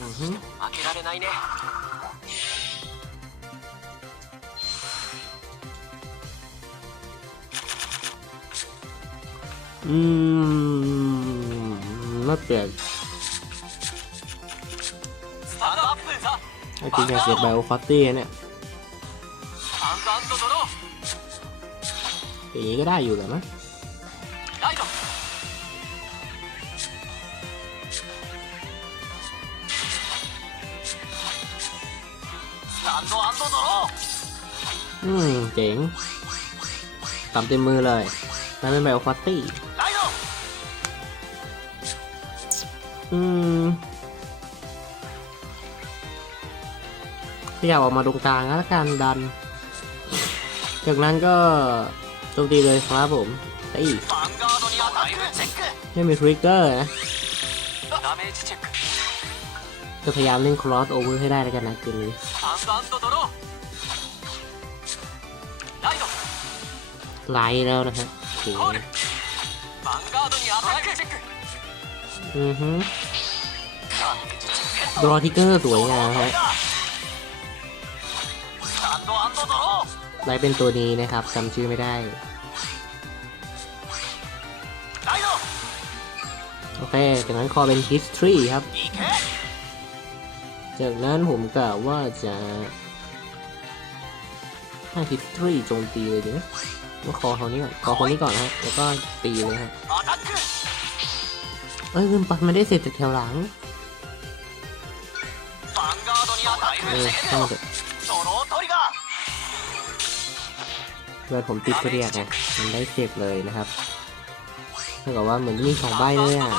そして負けられないねうん待ってไอ้กูอยากเสียบไบโอฟาตี้เนี่ยอย่างนี้ก็ได้อยู่แล้วนะ อืมเจ๋งตามเต็มมือเลยนั่นเป็นแบบควอตตี้อืมขยับออกมาตรงกลางแล้วกันดัน จากนั้นก็โจมตีเลยครับผมตีไม่มีทริกเกอร์นะจะพยายามเล่นครอสโอเวอร์ให้ได้แล้วกันนะคืนนี้ ไลท์แล้วนะฮะโอเคอือฮึดรอทิกเกอร์สวยงามฮะไลท์เป็นตัวนี้นะครับจำชื่อไม่ได้โอเค จากนั้นคอเป็น history ครับ จากนั้นผมกล่าวว่าจะให้า history โจมตีเลยดีไหม มาขอคนนี้ก่อนขอคนนี้ก่อนนะฮบแล้วก็ตีเลยฮะเอ้ยลืมปัดไม่ได้เสร็จจากแถวหลังเออเข้าเถอะเพื่อผมติดเรียกไงมันได้เจ็บเลยนะครับถ้าเกิดว่าเหมือนมีของใบเลยอะ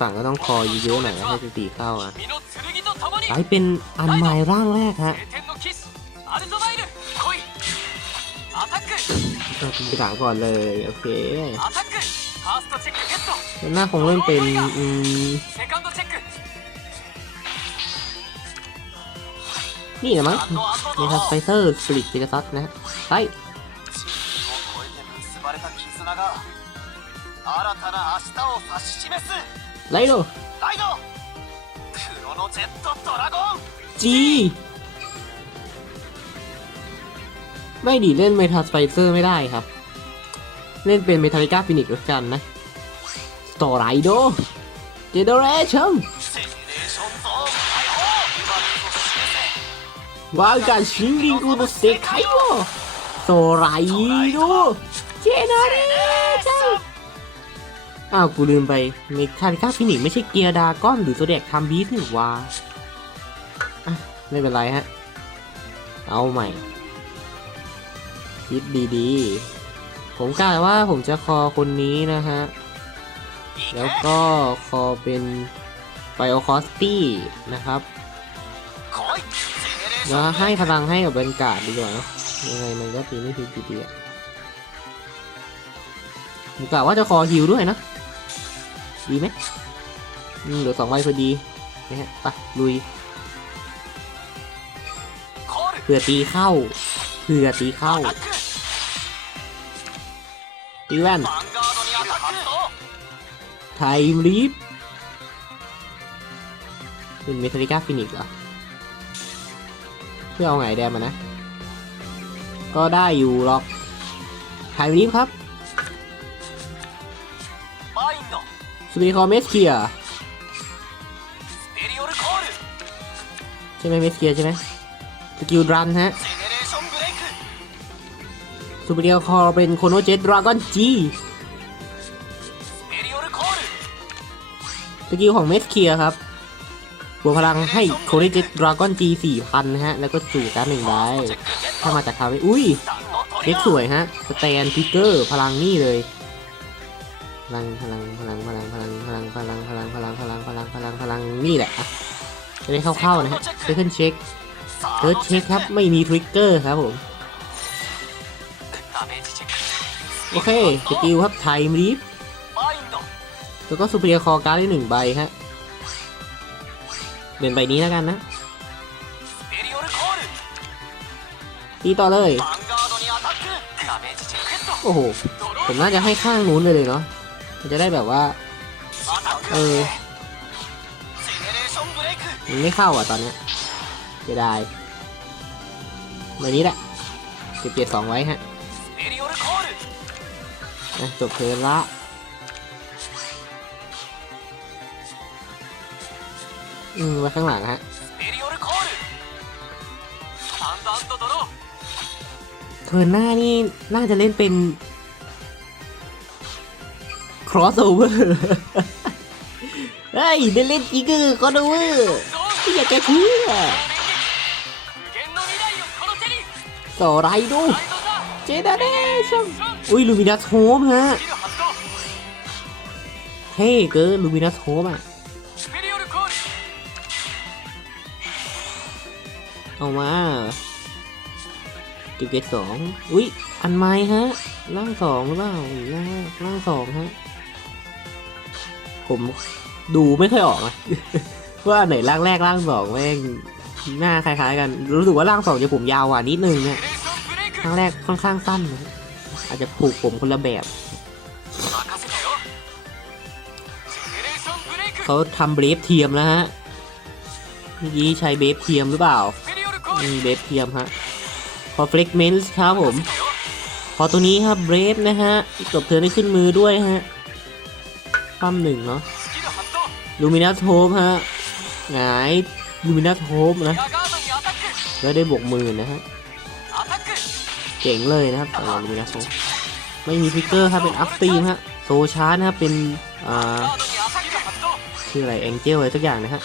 ฝั่งก็ต้องคอยเยอะๆหน่อยให้ตีเข้าอะไอเป็นอันหม้ร่างแรกฮะ ไปถามก่อนเลย โอเคหน้าคงเล่นเป็นอืมนี่เหรอมั้งนะครับไฟเซอร์สลิดเซกัสนะฮะไปไลโดไลโดクロノ G ไม่ดีเล่นเมทัสไฟเซอร์ไม่ได้ครับ เล่นเป็นเมทัลิก้าฟินิกแล้วกันนะสตอไรโดเจเนเรชั่น ジェネレーションゾーン解放今こそ示せ วางการชิงลิงกูโนเซไคโอโซไรโดเจเนเรชั่นอ้าว กูลืมไปเมทัลิก้าฟินิกไม่ใช่เกียร์ดากอนหรือโซเด็กทำบีสนี่หว่าอ่ะไม่เป็นไรฮะ เอาใหม่ คิดดีๆ ผมกะว่าผมจะคอคนนี้นะฮะ แล้วก็คอเป็นไบโอคอสตี้นะครับแล้วให้พลังให้กับบรรยากาศดีกว่าเนาะยังไงมันก็ตีไม่ถึงดีๆะผมกาวว่าจะคอฮิวด้วยนะ ดีไหมเหลือสองใบพอดีนะฮะไปลุยเผื่อตีเข้าเผื่อตีเข้า ตีแวนไทม์ลีฟเป็นเมทัลิก้าฟินิกเหรอเพื่อเอาไงแดมมานะ ก็ได้อยู่หรอกไทม์ลีฟครับสปีคอเมสเคียใช่ไหมเมสเคียใช่ไหมสกิลรันฮะ ซูเปอร์เรียคอเป็นโคโนเจ็ตดราก้อนจีสกิลของเมสเคียครับบวกพลังให้โคโนเจ็ตดราก้อนจีสี่พันนะฮะ แล้วก็จู่การหนึ่งได้ถ้ามาจากคาวเวอุ้ยเด็กสวยฮะ สแตนพิกเกอร์พลังนี่เลยพลังพลังพลังพลังพลังพลังพลังพลังพลังพลังพลังพลังพลังนี่แหละจะได้เข้าๆนะฮะเซคันเช็คเทิร์ดเช็คครับไม่มีทริกเกอร์ครับผม โอเคสกิลครับไทม์รีฟแล้วก็สุเปียคอการ์ดได้หนึ่งใบฮะเดินใบนี้แล้วกันนะ ตีต่อเลย โอ้โห ผมน่าจะให้ข้างนู้นเลยเลยเนาะมันจะได้แบบว่า เออมันไม่เข้าอะตอนนี้จะได้ใบนี้แหละเก็บเกียสองไว้ฮะ จบเทละอืมมาข้างหลังฮะเธอหน้านี่ น่าจะเล่นเป็น crossover เฮ้ยได้เล่นอีกคือ crossover อยากจะเชื่อโซไรดู เจดาเดชัมอุ้ยลูมินัสโฮมฮะเฮ้เกินลูมินัสโฮมอะ เอามาจุดเกตสองอุ้ยอันไม้ฮะ ล่างสองหรือเปล่าล่างล่างสองฮะ ผมดูไม่ค่อยออกอะว่าไหนล่างแรกล่างสองแม่งหน้าคล้ายๆกัน รู้สึกว่าล่างสองจะผมยาวกว่านิดนึงเนี่ย ครั้งแรกค่อนข้างสั้นนะอาจจะผูกผมคนละแบบ เขาทำเบรฟเทียมแล้วฮะเมื่อกี้ใช้เบฟเทียมหรือเปล่ามีเบฟเทียมฮะพอฟลิกเมนส์ครับผม พอตัวนี้ครับเบรฟนะฮะจบเธอได้ขึ้นมือด้วยฮะปั้มหนึ่งเนาะลูมินัสโฮมฮะหงายลูมินัสโฮมนะ แล้วได้บวกมือนะฮะ เก่งเลยนะครับโอ้ลูมินาโซไม่มีพิกเกอร์ครับเป็นอัพตีมฮะโซชาร์นะครับเป็นอ่าชื่ออะไรแองเจลอะไรสักอย่างนะฮะ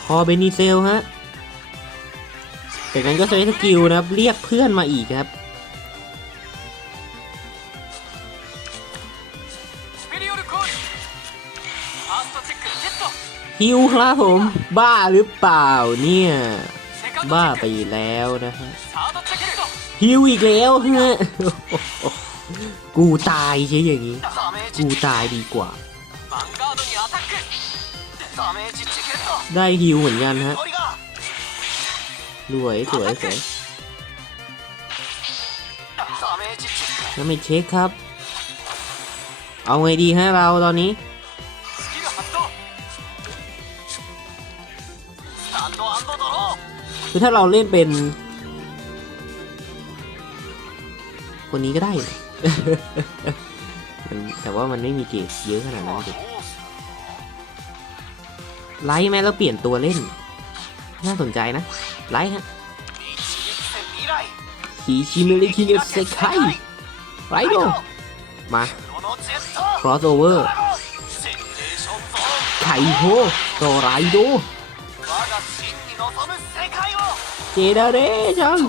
คอเบนิเซลฮะจากนั้นก็ใช้สกิลนะครับเรียกเพื่อนมาอีกครับฮิวครับผม บ้าหรือเปล่าเนี่ย บ้าไปแล้วนะฮะฮิวอีกแล้วฮะกูตายใช่อย่างนี้ กูตายดีกว่า ได้ฮิวเหมือนกันฮะรวยสวยสวยแล้วไม่เช็คครับ เอาไงดีฮะเราตอนนี้ือถ้าเราเล่นเป็น คนนี้ก็ได้ แต่ว่ามันไม่มีเกจเยอะขนาดนั้นเลยไลท์ไหมแล้วเปลี่ยนตัวเล่น น่าสนใจนะ ไลท์ฮะขีชิมิริคิเอฟเซคไคไรโดมา crossover ไคโฮโตไรโด เจเนเรชั่น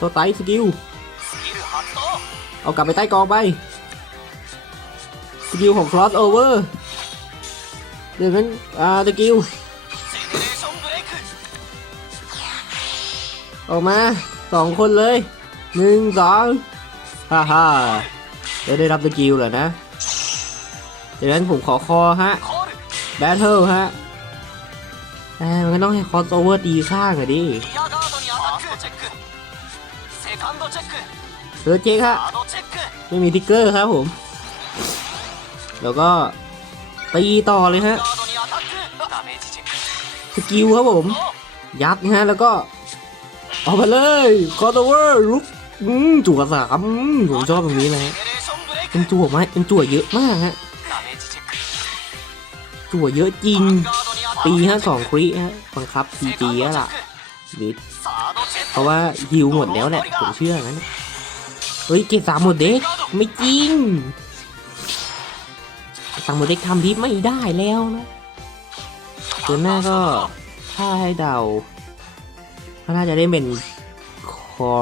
ตัวไตสกิล เอากลับไปใต้กองไป สกิลของ cross over เดี๋ยวนั้นอ่าสกิล ออกมาสองคนเลยหนึ่งสองฮ่าฮ่าจะได้รับสกิลเหรอนะเดี๋ยวนั้นผมขอคอฮะ แบทเทิลฮะ เอ่ามันก็ต้องให้คอสโอเวอร์ตีข้างอะดิเออเจ๊ครับไม่มีทิกเกอร์ครับผม แล้วก็ตีต่อเลยฮะสกิลครับผม ยัดนะฮะแล้วก็เอาไปเลยคอสโตเวอร์ลุกจั่วสามผมชอบแบบนี้เลยะเป็นจั่วไหมเป็นจั่วเยอะมากฮะจั่วเยอะจริง ปีฮะสองคริฮะบังคับพีจีแล้วล่ะหรือเพราะว่าฮิวหมดแล้วแหละผมเชื่องั้นเฮ้ยเกสามหมดเด็กไม่จริงสามหมดเด็กทำทิไม่ได้แล้วนะตัวหน้าก็ถ้าให้เดาก็น่าจะได้เป็นคอ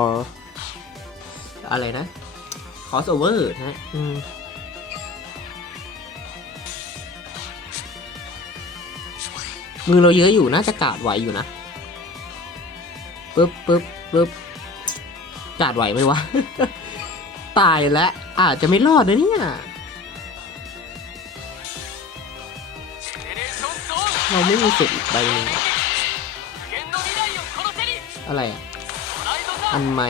อะไรนะคอสโอเวอร์นะอืม มือเราเยอะอยู่น่าจะกาดไหวอยู่นะปึ๊บปึ๊บปึ๊บกาดไหวไหมวะ ตายแล้วอาจจะไม่รอดนะเนี่ยเราไม่มีสิทธิ์ใบหนึ่งอะไรอะ อันใหม่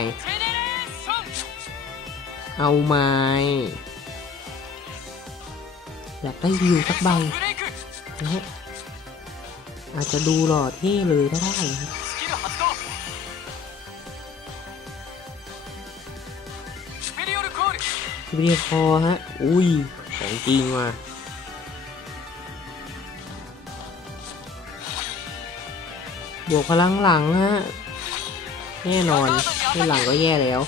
เอาไม้อยากได้วิวสักใบนะฮะ อาจจะดูหล่อเท่เลยก็ได้ครับทีเดียพอฮะ อุ้ย ของจริงว่ะบวกพลังหลังฮะ แน่นอนเล่หลังก็แย่แล้ว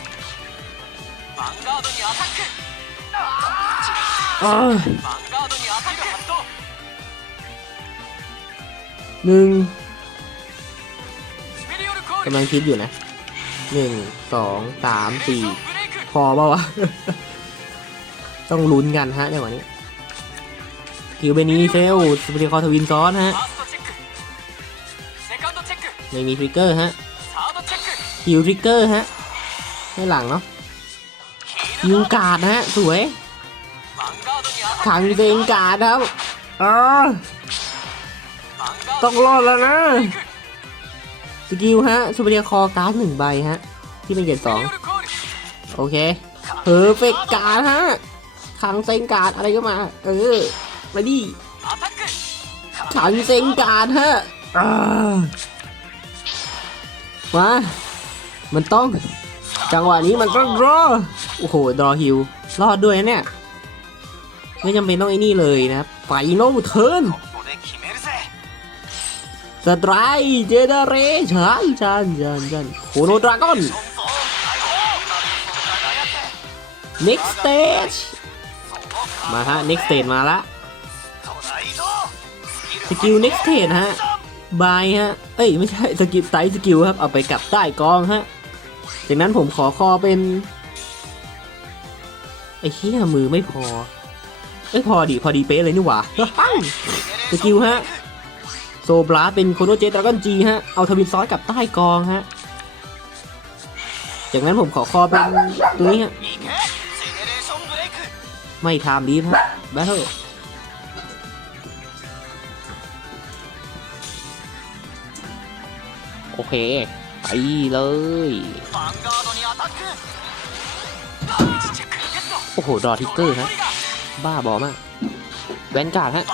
เออ หนึ่งกำลังคิดอยู่นะหนึ่งสองสามสี่พอเปล่าวะ ต้องลุ้นกันฮะในวันนี้คิวเบนีเซลสเปริคอทวินซ้อนฮะไม่มีทริกเกอร์ฮะคิวทริกเกอร์ฮะให้หลังเนาะยูกาดนะฮะ สวยขังเดงกาดครับอ๋อ ต้องรอดแล้วนะ สกิลฮะซูเปร์เดียคอการ์ดหนึ่งใบฮะ ที่เป็นเจ็ดสองโอเคเพอร์เฟกการ์ดฮะขังเซงการ์ดอะไรก็มา เออ มาดิขังเซงการ์ดฮะมามันต้อง จังหวะนี้มันต้องรอ โอ้โห ดรอฮิว รอดด้วยเนี่ย ไม่จำเป็นต้องไอ้นี่เลยนะไฟโนเทิร์น สไตรเจเนเรชันชันชันชันโคโนดราก้อน next stage มาฮะ next stage มาละสกิล next stage ฮะบายฮะ เอ้ย ไม่ใช่สกิลไตสกิลครับ เอาไปกลับใต้กองฮะ จากนั้นผมขอคอเป็น ไอ้เหี้ยมือไม่พอ เอ้ย พอดี พอดีเป๊ะเลยนี่หว่าสกิลฮะ โซบลาเป็นโคโนเจดราก้อนจีฮะ เอาทวินซ้อนกับใต้กองฮะ จากนั้นผมขอคอเป็นตัวนี้ฮะ ไม่ทามดีฮะแบทเทิลโอเค ไปเลย โอ้โห ดอทิกเกอร์ฮะ บ้าบอมาก แวนการ์ดฮะ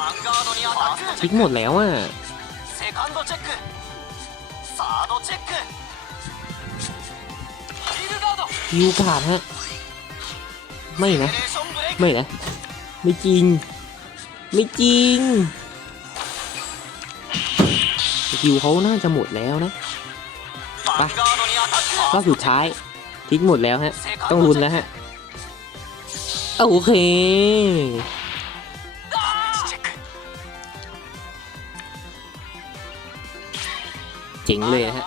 ทิกหมดแล้วอะ ドチェックサードチェックヒールガード ฮิวการ์ดฮะ ไม่ ジェネ นะ レーションブレイク ไม่นะ ไม่จริง ไม่จริงสกิลเขาน่าจะหมดแล้วนะ ヴァンガードにアタック รอบสุดท้าย ทิ้งหมดแล้วฮะ ต้องลุ้นแล้วฮะ โอเค เจ๋งเลยนะฮะ